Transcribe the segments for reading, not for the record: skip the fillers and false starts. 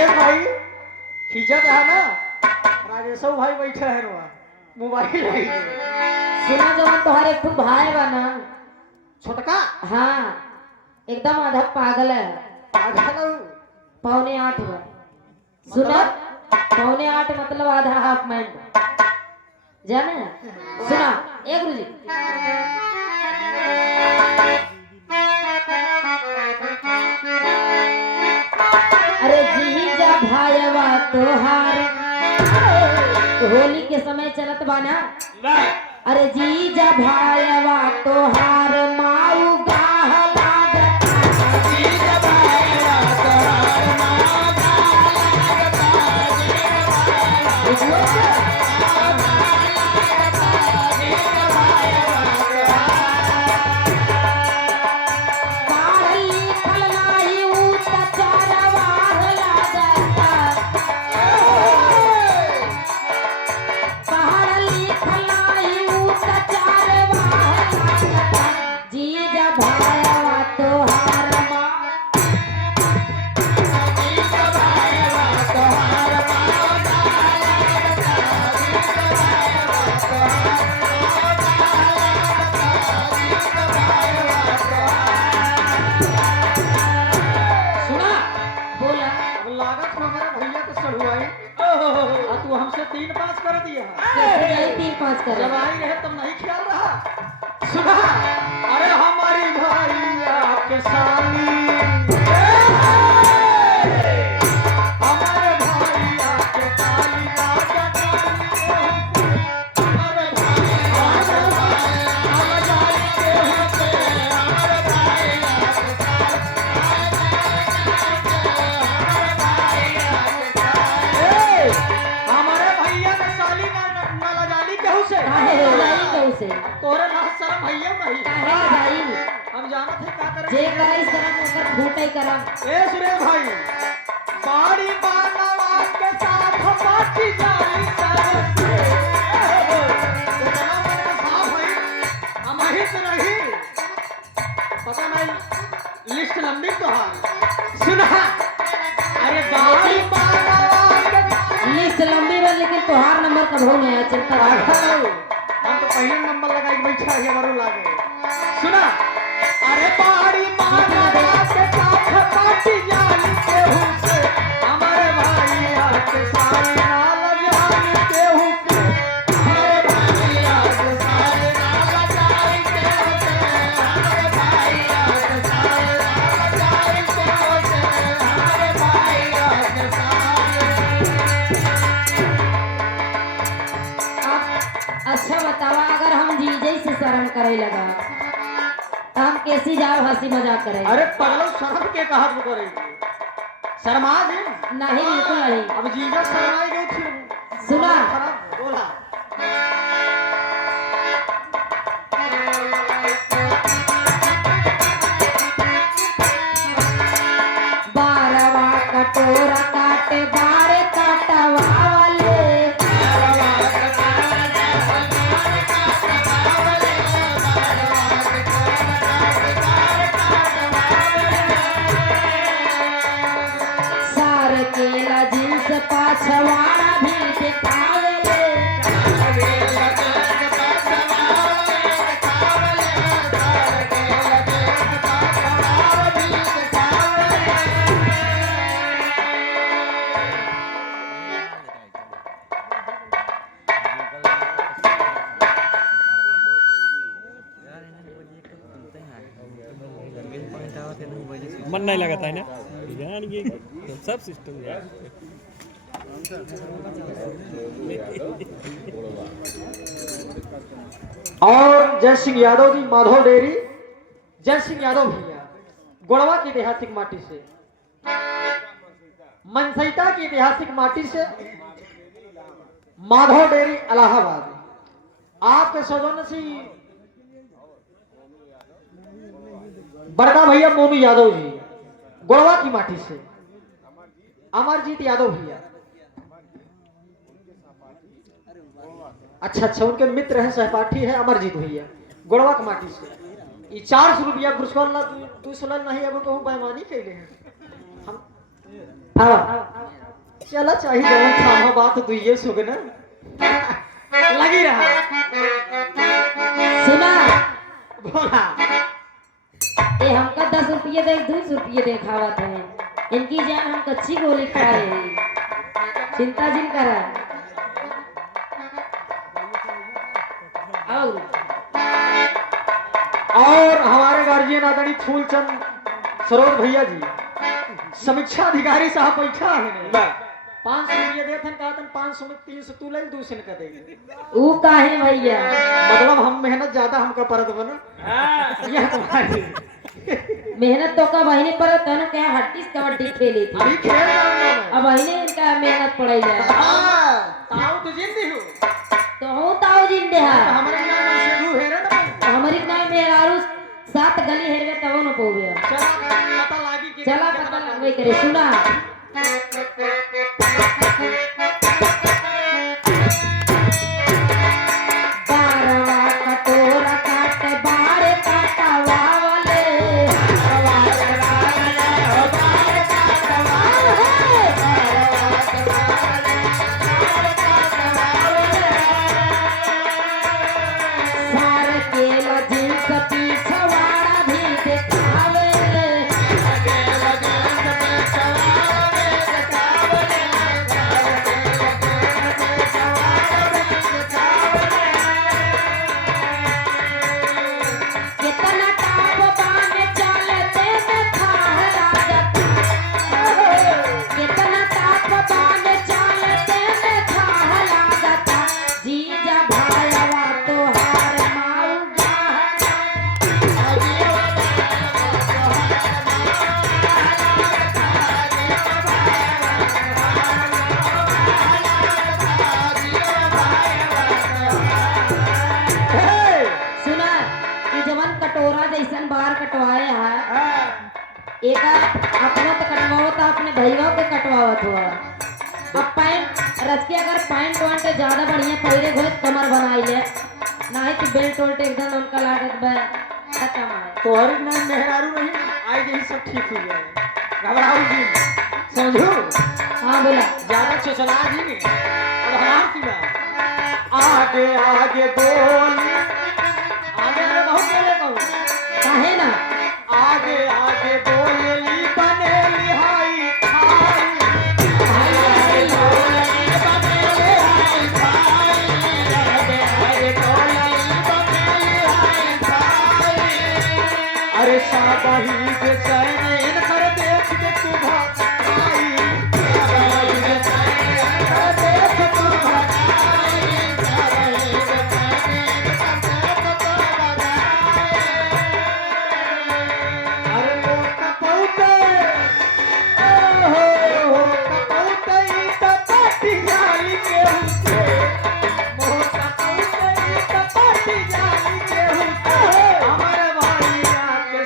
अरे भाई खिजत है ना राजेशव भाई बैठे है ना मोबाइल है सुना जवन तोहर एक ठो भाई बा ना छोटका हाँ एकदम आधा पागल है पागल पौने 8 बा सुना पौने 8 मतलब आधा हाफ माइंड जाने सुना एक गुरुजी अरे जीजा भाईवा तोहार होली के समय चलत बाना अरे जीजा भाईवा तोहार माऊ गाह लागत जीजा भाईवा तोहार माऊ तू हमसे 3-5 कर दिया नहीं 3-5 कर जब आई रहे तब नहीं ख्याल रहा सुना अरे हमारी भैया के साली हमारे भैया के साली राजा हमारे तोरे ना शर्म भैया नहीं काहे भाई हम जानत है का करे जे करे शर्म ओकर फूटे करम ए सुरेश भाई बाड़ी बानवा के साथ बाटी जाई सरसे इतना मन में साफ है हम ही से नहीं पता नहीं लिस्ट लंबी तो है सुना अरे बाड़ी बानवा के लिस्ट लंबी है लेकिन तोहार नंबर कब हो गया चलता रहा हम तो पहले नंबर लगा के बैठा है हमारो लागे सुना अरे पहाड़ी माना के साथ पार्टी जान के हुसे हमारे भाई के सारे नाल जान के हुसे हमारे भाई के सारे नाल जान के हुसे हमारे भाई के सारे नाल जान के हुसे हमारे भाई के सारे अच्छा बतावा अगर हम जीजे से शर्म करे लगा तो हम कैसी जाओ हंसी मजाक करे अरे पगलो शर्म के कहत करेगी शर्मा दे नहीं बिल्कुल नहीं अब जीजा शर्माई गई थी सुना बोला बारवा कटोरा काटे बारे काटवा वाले केला जींस पाछवाड़ा भी दिखावेले मन नहीं लगता है ना जान ये सब सिस्टम है और जय सिंह यादव जी माधव डेयरी जय सिंह यादव भैया गोड़वा की ऐतिहासिक माटी से मनसैता की ऐतिहासिक माटी से माधव डेयरी इलाहाबाद आपके सौजन्य से बड़का भैया मोनू यादव जी गोड़वा की माटी से अमरजीत यादव भैया अच्छा उनके मित्र हैं सहपाठी है अमरजीत भैया गोड़वा की माटी से ये 400 रुपया पुरस्कार ला तू सुनल नहीं अब कहूँ बेईमानी कैले हैं हम आओ चला चाहिए जवन थामा बात दुइये सुगना लगी रहा सुना बोला ये हमका 10 रुपये दे 2 रुपये दे खावत है इनकी जान हम कच्ची गोली खा रहे हैं चिंता जिन करा आओ और हमारे गार्जियन आदरणीय फूलचंद सरोज भैया जी समीक्षा अधिकारी साहब बैठा है 500 रुपये देथन कहतन 500 में 300 तू ले 200 का देंगे ऊ काहे भैया मतलब हम मेहनत ज्यादा हमका परत बना यह तुम्हारी मेहनत तो का बहिनी पर तनु क्या हट्टी कबड्डी खेली थी अभी खेल रहा हूं मैं अब बहिनी इनका मेहनत पड़ाई जाए हां ताऊ तो जिंदी हूं तो हूं ताऊ जिंदे है हमारे नाम से दू है ना हमारी नाम मेहरारू 7 गली हेरवे तब न पोवे चला पता लागी कि चला पता लगवे करे सुना बारवा कटोरा काट बारे काटवा वाले सार के जींस पीछवाड़ा भी दिखावे कितना टाप बान चलते में थाहरा जाता कितना टाप बान चलते में थाहरा जाता जीजा भाईवा तो हार माऊगा सुना ये जवन कटोरा जैसन बाहर कटवाए है एक अपना तो कटवाओ तो अपने भैया को कटवावत हुआ अब पैंट रच के अगर पैंट वांट ज्यादा बढ़िया पहले घोड़े कमर बनाई ले नहीं तो बेल्ट वोल्ट एकदम उनका लागत बे खत्म है तोहरी नाम मेहरारू नहीं आई गई सब ठीक हो जाए घबराओ जी समझो हाँ बोला ज्यादा सोचना जी नहीं अब हमार की बात आगे आगे बोली आगे आगे बहुत बोले कहूँ काहे ना आगे आगे बोली बने लिहाई खाई आगे बोली बने लिहाई खाई आगे आगे बोली बने लिहाई खाई अरे शाबाही से चैन कर देख के तू भाई शाबाही से चैन कर देख तू भाई शाबाही से चैन कर देख तू भाई अरे वो कपौते ओ कपौते तो पाटी जाई के हुसे वो कपौते तो पाटी जाई के हुसे हमारे भाई आके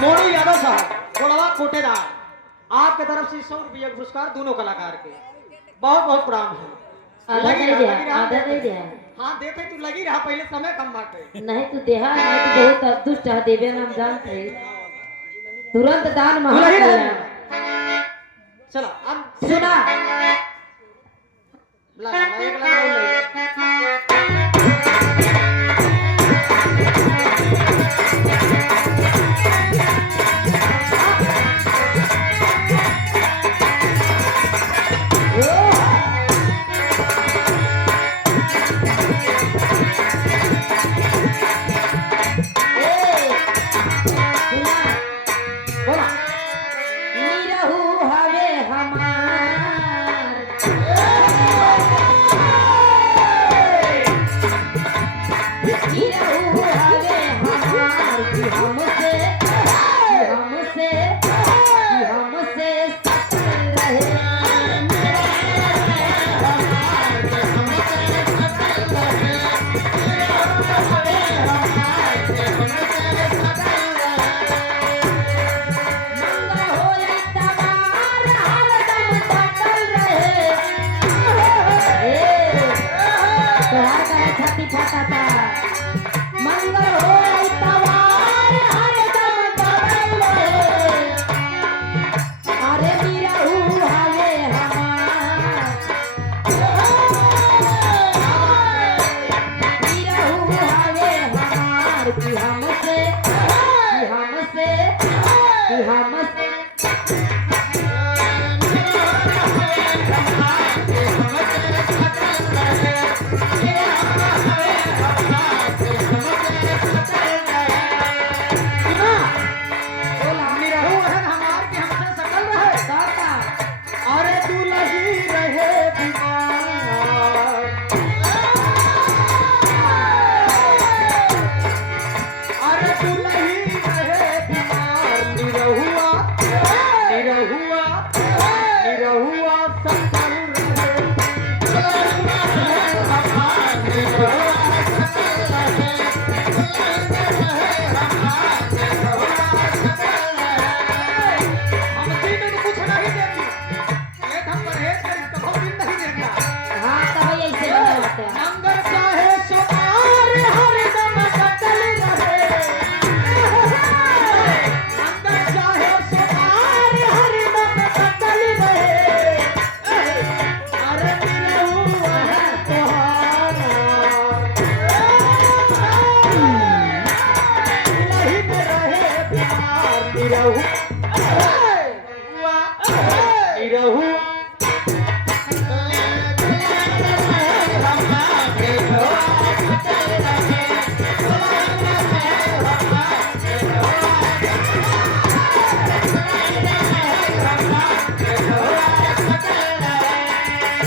मोनू यादव साहब गोलवा कोटेदार आपके तरफ से 100 रुपये पुरस्कार दोनों कलाकार के बहुत बहुत प्रणाम है आधा लगी नहीं रहा, दिया आधा नहीं दिया हाँ देते तू लगी रहा पहले समय कम बाटे नहीं तू देहा नहीं तो बहुत दुष्ट है देवे नाम जानते तुरंत दान लगी महान रहा चलो अब सुना लगा एक लगा बोला निरहु हवे हमार हमसे कि हमसे कि हमसे सुना बोला निरहु रहन हमार के हमसे सकल रहे दाता अरे दुलही रहे बीमार अरे दुलही रहे बीमार निरहुआ निरहुआ निरहुआ सकल हमसे में तो कुछ नहीं देगी ये हम परहेज करें तो हम दिन नहीं देगा हाँ तब ऐसे बनवाते हैं नंगर चाहे सुमार हरदम सकल रहे नंगर चाहे सुमार हरदम सकल रहे अरे निरहुआ है तोहारा दुलही में रहे प्यार निरहुआ निरहुआ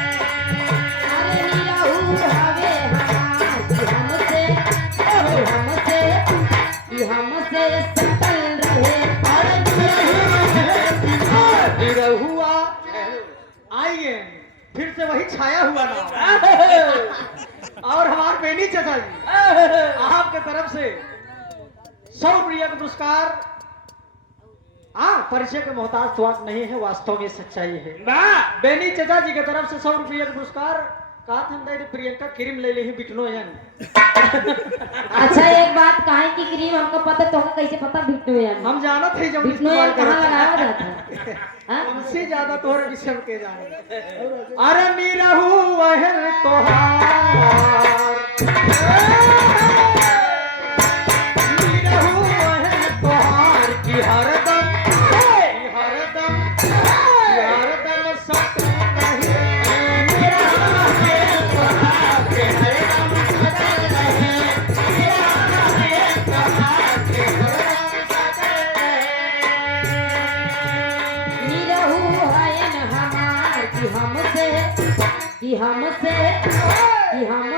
अरे निरहु हवे हमार कि हमसे कि हमसे सकल रहे अरे निरहुआ आइए फिर से वही छाया हुआ नाम और हमारे बेनी चाचा जी आपके तरफ से 100 रुपया का पुरस्कार हाँ परिचय के मोहताज स्वाद नहीं है वास्तव में सच्चाई है बेनी चाचा जी की तरफ से 100 रुपया का पुरस्कार कहा था हम प्रियंका क्रीम ले ली बिकनो यन अच्छा एक बात काहे की क्रीम हमको पता तो कैसे पता भिटनो यार हम जानत है जब भिटनो यार इस्तेमाल कहाँ लगाया करत जाता है हाँ? हमसे ज्यादा तोहरे विषय के जाने अरे निरहु वहन तोहार निरहु वहन तोहार की हरदम सकल नहीं निरहु वहन तोहार की हरदम सकल नहीं निरहु वहन तोहार की हरदम सकल नहीं निरहु हयन हमार कि हमसे कि हमसे कि हम